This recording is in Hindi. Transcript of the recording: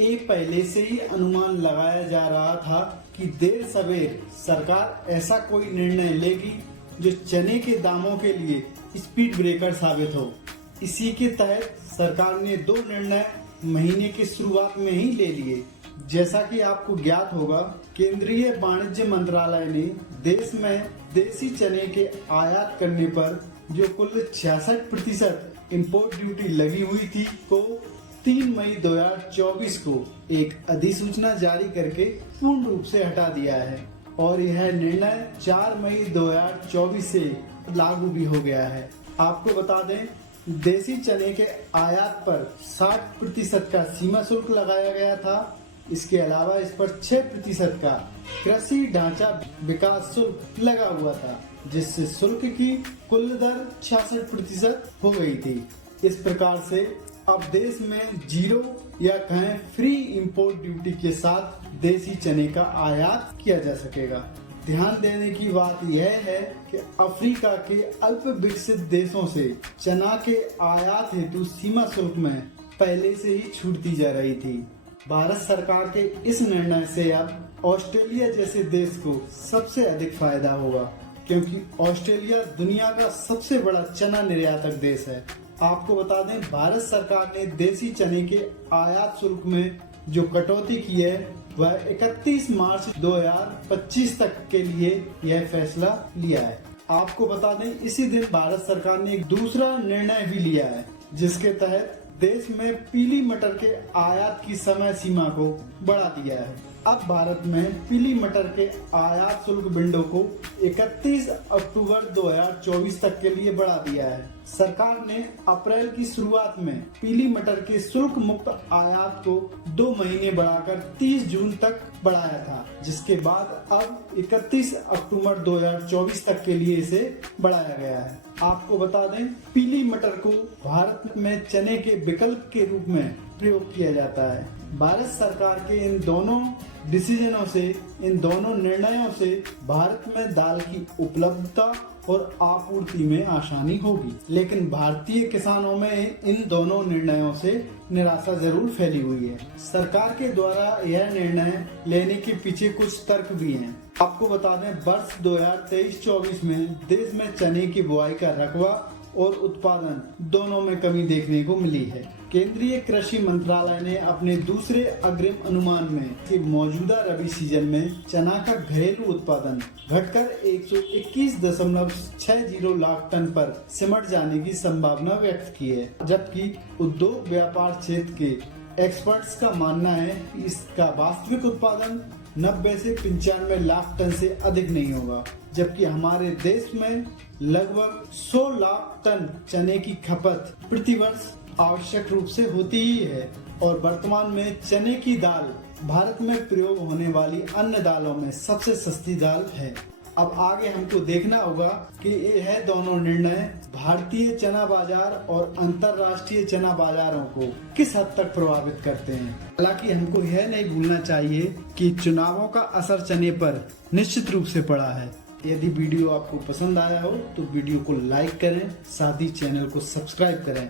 ये पहले से ही अनुमान लगाया जा रहा था कि देर सवेर सरकार ऐसा कोई निर्णय लेगी जो चने के दामों के लिए स्पीड ब्रेकर साबित हो। इसी के तहत सरकार ने 2 निर्णय महीने की शुरुआत में ही ले लिए। जैसा कि आपको ज्ञात होगा, केंद्रीय वाणिज्य मंत्रालय ने देश में देसी चने के आयात करने पर जो कुल 66% इम्पोर्ट ड्यूटी लगी हुई थी को 3 मई 2024 को एक अधिसूचना जारी करके पूर्ण रूप से हटा दिया है और यह निर्णय 4 मई 2024 से लागू भी हो गया है। आपको बता दें, देसी चने के आयात पर 60% का सीमा शुल्क लगाया गया था। इसके अलावा इस पर 6% का कृषि ढांचा विकास शुल्क लगा हुआ था, जिससे शुल्क की कुल दर 66% हो गई थी। इस प्रकार से अब देश में 0 या कहें फ्री इंपोर्ट ड्यूटी के साथ देसी चने का आयात किया जा सकेगा। ध्यान देने की बात यह है कि अफ्रीका के अल्प विकसित देशों से चना के आयात हेतु सीमा शुल्क में पहले से ही छूट दी जा रही थी। भारत सरकार के इस निर्णय से अब ऑस्ट्रेलिया जैसे देश को सबसे अधिक फायदा होगा, क्योंकि ऑस्ट्रेलिया दुनिया का सबसे बड़ा चना निर्यातक देश है। आपको बता दें, भारत सरकार ने देसी चने के आयात शुल्क में जो कटौती की है वह 31 मार्च 2025 तक के लिए यह फैसला लिया है। आपको बता दें, इसी दिन भारत सरकार ने एक दूसरा निर्णय भी लिया है, जिसके तहत देश में पीली मटर के आयात की समय सीमा को बढ़ा दिया है। अब भारत में पीली मटर के आयात शुल्क विंडो को 31 अक्टूबर 2024 तक के लिए बढ़ा दिया है। सरकार ने अप्रैल की शुरुआत में पीली मटर के शुल्क मुक्त आयात को 2 महीने बढ़ाकर 30 जून तक बढ़ाया था, जिसके बाद अब 31 अक्टूबर 2024 तक के लिए इसे बढ़ाया गया है। आपको बता दें, पीली मटर को भारत में चने के विकल्प के रूप में प्रयोग किया जाता है। भारत सरकार के इन दोनों डिसीजनों से, इन दोनों निर्णयों से भारत में दाल की उपलब्धता और आपूर्ति में आसानी होगी, लेकिन भारतीय किसानों में इन दोनों निर्णयों से निराशा जरूर फैली हुई है। सरकार के द्वारा यह निर्णय लेने के पीछे कुछ तर्क भी हैं। आपको बता दें, वर्ष 2023-24 में देश में चने की बुआई का रकबा और उत्पादन दोनों में कमी देखने को मिली है। केंद्रीय कृषि मंत्रालय ने अपने दूसरे अग्रिम अनुमान में कि मौजूदा रबी सीजन में चना का घरेलू उत्पादन घटकर 121.60 लाख टन पर सिमट जाने की संभावना व्यक्त की है, जबकि उद्योग व्यापार क्षेत्र के एक्सपर्ट्स का मानना है कि इसका वास्तविक उत्पादन 90 से 95 लाख टन से अधिक नहीं होगा, जबकि हमारे देश में लगभग 100 लाख टन चने की खपत प्रतिवर्ष आवश्यक रूप से होती ही है और वर्तमान में चने की दाल भारत में प्रयोग होने वाली अन्य दालों में सबसे सस्ती दाल है। अब आगे हमको देखना होगा कि यह दोनों निर्णय भारतीय चना बाजार और अंतर्राष्ट्रीय चना बाजारों को किस हद तक प्रभावित करते हैं। हालांकि हमको यह नहीं भूलना चाहिए कि चुनावों का असर चने पर निश्चित रूप से पड़ा है। यदि वीडियो आपको पसंद आया हो तो वीडियो को लाइक करें, साथ ही चैनल को सब्सक्राइब करें।